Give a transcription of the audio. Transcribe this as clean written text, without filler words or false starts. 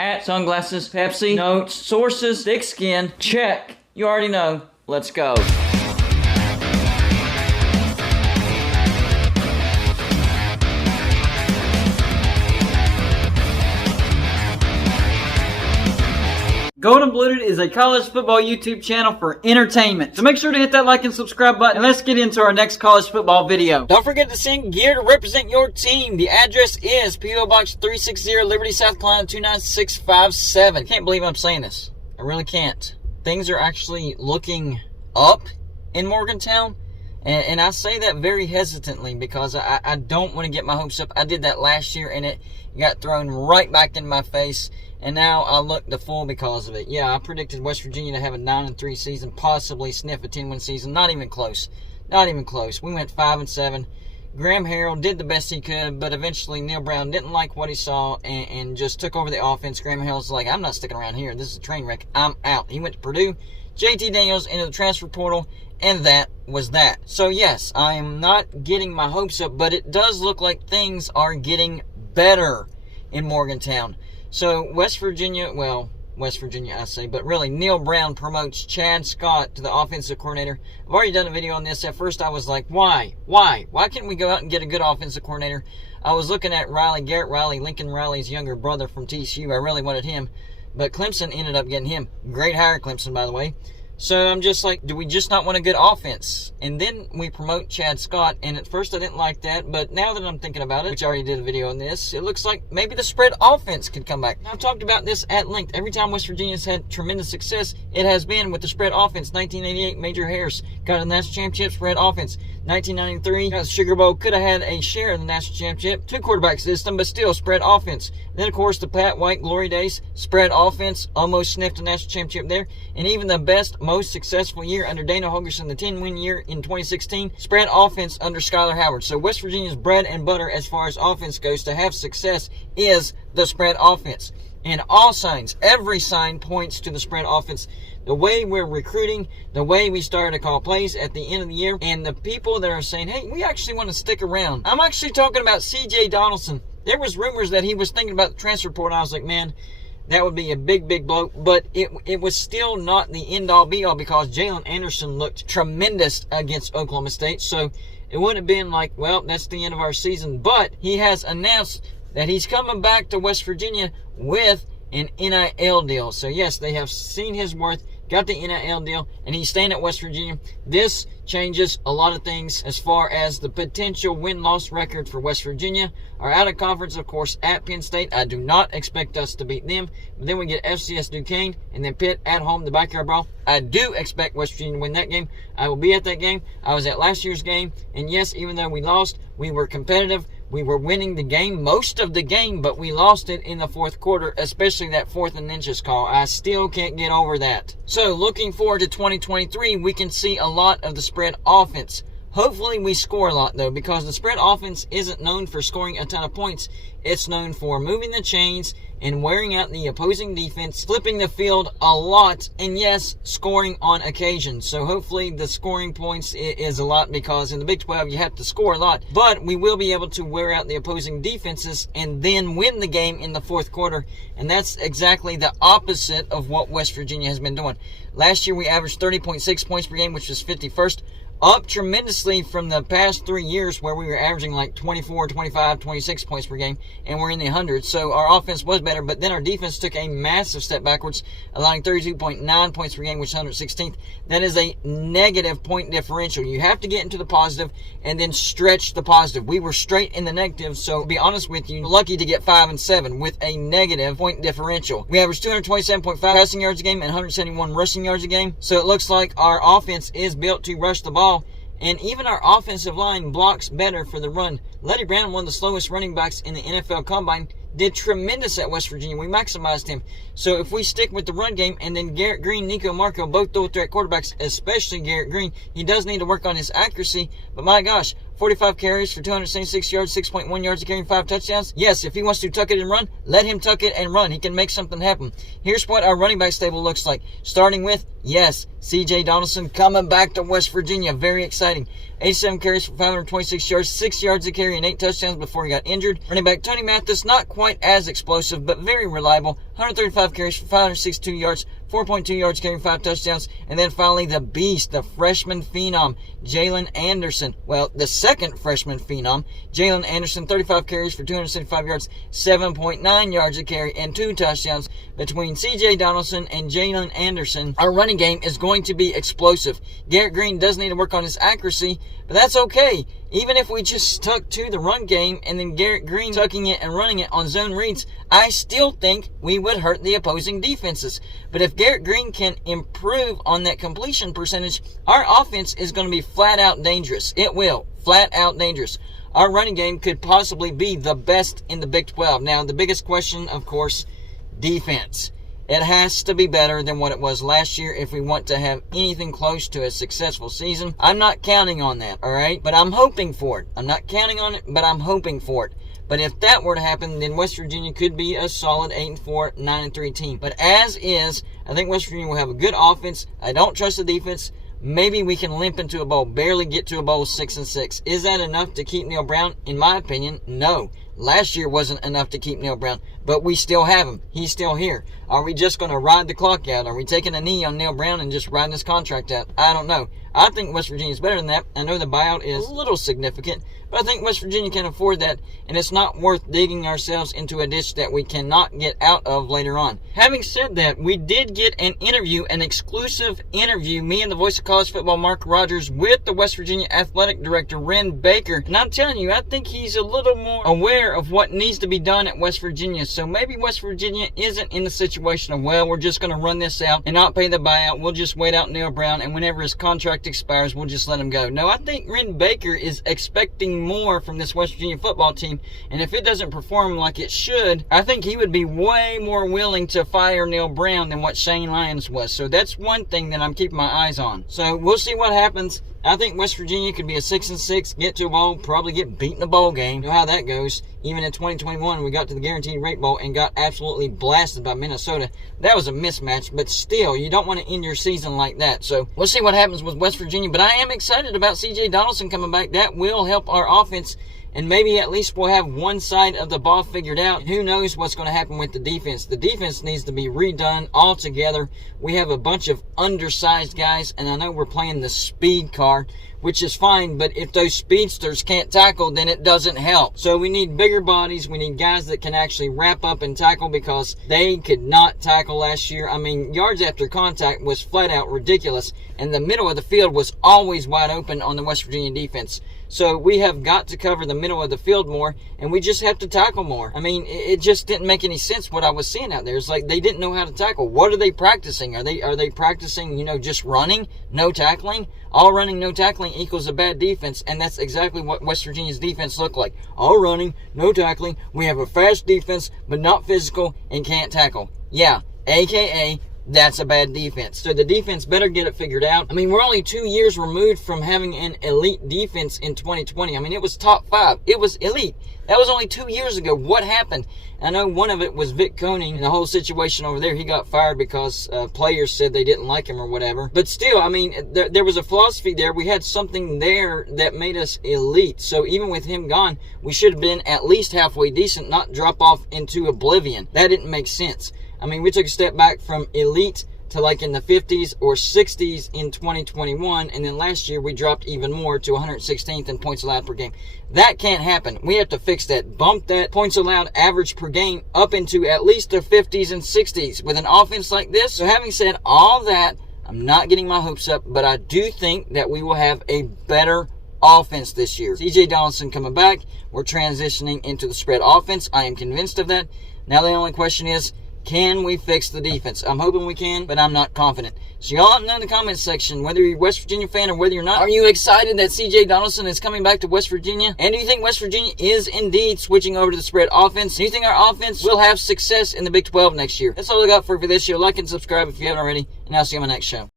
Hat, sunglasses, Pepsi, notes, sources, thick skin. Check. You already know. Let's go. Golden Blooded is a college football YouTube channel for entertainment. So make sure to hit that like and subscribe button, and let's get into our next college football video. Don't forget to send gear to represent your team. The address is P.O. Box 360, Liberty, South Carolina 29657. Can't believe I'm saying this. I really can't. Things are actually looking up in Morgantown. And I say that very hesitantly because I don't want to get my hopes up. I did that last year and it got thrown right back in my face. And now I look the fool because of it. Yeah, I predicted West Virginia to have a 9-3 season, possibly sniff a 10-win season. Not even close. Not even close. We went 5-7. Graham Harrell did the best he could, but eventually Neal Brown didn't like what he saw and just took over the offense. Graham Harrell's like, I'm not sticking around here. This is a train wreck. I'm out. He went to Purdue. JT Daniels into the transfer portal, and that was that. So yes, I am not getting my hopes up, but it does look like things are getting better in Morgantown. So West Virginia I say, but really Neal Brown promotes Chad Scott to the offensive coordinator. I've already done a video on this. At first I was like, why? Why can't we go out and get a good offensive coordinator? I was looking at Garrett Riley, Lincoln Riley's younger brother from TCU. I really wanted him, but Clemson ended up getting him. Great hire, Clemson, by the way. So I'm just like, do we just not want a good offense? And then we promote Chad Scott, and at first I didn't like that, but now that I'm thinking about it, which I already did a video on this, it looks like maybe the spread offense could come back. I've talked about this at length. Every time West Virginia's had tremendous success, it has been with the spread offense. 1988, Major Harris got a national championship spread offense. 1993, got the Sugar Bowl, could have had a share in the national championship. 2-quarterback system, but still spread offense. Then, of course, the Pat White glory days, spread offense, almost sniffed a national championship there. And even the best, most successful year under Dana Holgorsen, the 10-win year in 2016, spread offense under Skyler Howard. So West Virginia's bread and butter as far as offense goes to have success is the spread offense. And all signs, every sign points to the spread offense. The way we're recruiting, the way we started to call plays at the end of the year, and the people that are saying, hey, we actually want to stick around. I'm actually talking about C.J.Donaldson. There was rumors that he was thinking about the transfer portal, and I was like, man, that would be a big blow. But it was still not the end-all, be-all because Jalen Anderson looked tremendous against Oklahoma State. So it wouldn't have been like, well, that's the end of our season. But he has announced that he's coming back to West Virginia with an NIL deal. So yes, they have seen his worth, got the NIL deal, and he's staying at West Virginia. This changes a lot of things as far as the potential win-loss record for West Virginia. Our out-of-conference, of course, at Penn State. I do not expect us to beat them. But then we get FCS Duquesne and then Pitt at home, the backyard brawl. I do expect West Virginia to win that game. I will be at that game. I was at last year's game. And yes, even though we lost, we were competitive. We were winning the game, most of the game, but we lost it in the fourth quarter, especially that 4th and inches call. I still can't get over that. So looking forward to 2023, we can see a lot of the spread offense. Hopefully we score a lot, though, because the spread offense isn't known for scoring a ton of points. It's known for moving the chains and wearing out the opposing defense, flipping the field a lot, and yes, scoring on occasion. So hopefully the scoring points is a lot because in the Big 12 you have to score a lot. But we will be able to wear out the opposing defenses and then win the game in the fourth quarter. And that's exactly the opposite of what West Virginia has been doing. Last year we averaged 30.6 points per game, which was 51st. Up tremendously from the past 3 years where we were averaging like 24, 25, 26 points per game, and we're in the hundreds. So our offense was better, but then our defense took a massive step backwards, allowing 32.9 points per game, which is 116th. That is a negative point differential. You have to get into the positive and then stretch the positive. We were straight in the negative, so to be honest with you, lucky to get 5-7 with a negative point differential. We averaged 227.5 passing yards a game and 171 rushing yards a game. So it looks like our offense is built to rush the ball. And even our offensive line blocks better for the run. Letty Brown, one of the slowest running backs in the NFL Combine, did tremendous at West Virginia. We maximized him. So if we stick with the run game, and then Garrett Green, Nico Marco, both throw threat quarterbacks, especially Garrett Green, he does need to work on his accuracy. But my gosh, 45 carries for 276 yards, 6.1 yards a carry, and 5 touchdowns? Yes, if he wants to tuck it and run, let him tuck it and run. He can make something happen. Here's what our running back stable looks like. Starting with, yes, C.J.Donaldson coming back to West Virginia. Very exciting. 87 carries for 526 yards, 6 yards a carry, and 8 touchdowns before he got injured. Running back Tony Mathis, not quite as explosive, but very reliable. 135 carries for 562 yards, 4.2 yards carrying 5 touchdowns. And then finally, the beast, the freshman phenom, Jalen Anderson. Well, the second freshman phenom, Jalen Anderson, 35 carries for 275 yards, 7.9 yards a carry, and 2 touchdowns. Between C.J. Donaldson and Jalen Anderson, our running game is going to be explosive. Garrett Green does need to work on his accuracy, but that's okay. Even if we just stuck to the run game and then Garrett Green tucking it and running it on zone reads, I still think we would hurt the opposing defenses. But if Garrett Green can improve on that completion percentage, our offense is going to be flat out dangerous. It will. Flat out dangerous. Our running game could possibly be the best in the Big 12. Now, the biggest question, of course, defense. It has to be better than what it was last year if we want to have anything close to a successful season. I'm not counting on that, all right? But I'm hoping for it. I'm not counting on it, but I'm hoping for it. But if that were to happen, then West Virginia could be a solid 8-4, 9-3 team. But as is, I think West Virginia will have a good offense. I don't trust the defense. Maybe we can limp into a bowl, barely get to a bowl 6-6. Is that enough to keep Neal Brown? In my opinion, no. Last year wasn't enough to keep Neal Brown, but we still have him. He's still here. Are we just going to ride the clock out? Are we taking a knee on Neal Brown and just riding his contract out? I don't know. I think West Virginia is better than that. I know the buyout is a little significant, but I think West Virginia can afford that, and it's not worth digging ourselves into a ditch that we cannot get out of later on. Having said that, we did get an interview, an exclusive interview, me and the voice of college football, Mark Rogers, with the West Virginia athletic director, Wren Baker. And I'm telling you, I think he's a little more aware of what needs to be done at West Virginia. So maybe West Virginia isn't in the situation of, well, we're just going to run this out and not pay the buyout. We'll just wait out Neal Brown, and whenever his contract expires, we'll just let him go. No, I think Wren Baker is expecting more from this West Virginia football team, and if it doesn't perform like it should, I think he would be way more willing to fire Neal Brown than what Shane Lyons was. So that's one thing that I'm keeping my eyes on. So we'll see what happens. I think West Virginia could be a 6-6, get to a bowl, probably get beat in a bowl game. You know how that goes. Even in 2021, we got to the Guaranteed Rate Bowl and got absolutely blasted by Minnesota. That was a mismatch, but still, you don't want to end your season like that. So we'll see what happens with West Virginia, but I am excited about C.J. Donaldson coming back. That will help our offense, and maybe at least we'll have one side of the ball figured out. Who knows what's going to happen with the defense? The defense needs to be redone altogether. We have a bunch of undersized guys, and I know we're playing the speed card, which is fine, but if those speedsters can't tackle, then it doesn't help. So we need bigger bodies. We need guys that can actually wrap up and tackle, because they could not tackle last year. I mean, yards after contact was flat out ridiculous, and the middle of the field was always wide open on the West Virginia defense. So we have got to cover the middle of the field more, and we just have to tackle more. I mean, it just didn't make any sense what I was seeing out there. It's like they didn't know how to tackle. What are they practicing? Are they practicing, just running, no tackling? All running, no tackling equals a bad defense, and that's exactly what West Virginia's defense looked like. All running, no tackling. We have a fast defense, but not physical and can't tackle. Yeah, a.k.a. that's a bad defense. So the defense better get it figured out. I mean, we're only 2 years removed from having an elite defense in 2020. I mean, it was top 5. It was elite. That was only 2 years ago. What happened? I know one of it was Vic Koenig and the whole situation over there. He got fired because players said they didn't like him or whatever. But still, I mean, there was a philosophy there. We had something there that made us elite. So even with him gone, we should have been at least halfway decent, not drop off into oblivion. That didn't make sense. I mean, we took a step back from elite to like in the 50s or 60s in 2021, and then last year we dropped even more to 116th in points allowed per game. That can't happen. We have to fix that. Bump that points allowed average per game up into at least the 50s and 60s with an offense like this. So having said all that, I'm not getting my hopes up, but I do think that we will have a better offense this year. C.J. Donaldson coming back. We're transitioning into the spread offense. I am convinced of that. Now the only question is, can we fix the defense? I'm hoping we can, but I'm not confident. So y'all let me know in the comments section, whether you're a West Virginia fan or whether you're not. Are you excited that C.J. Donaldson is coming back to West Virginia? And do you think West Virginia is indeed switching over to the spread offense? Do you think our offense will have success in the Big 12 next year? That's all I got for this show. Like and subscribe if you haven't already, and I'll see you on my next show.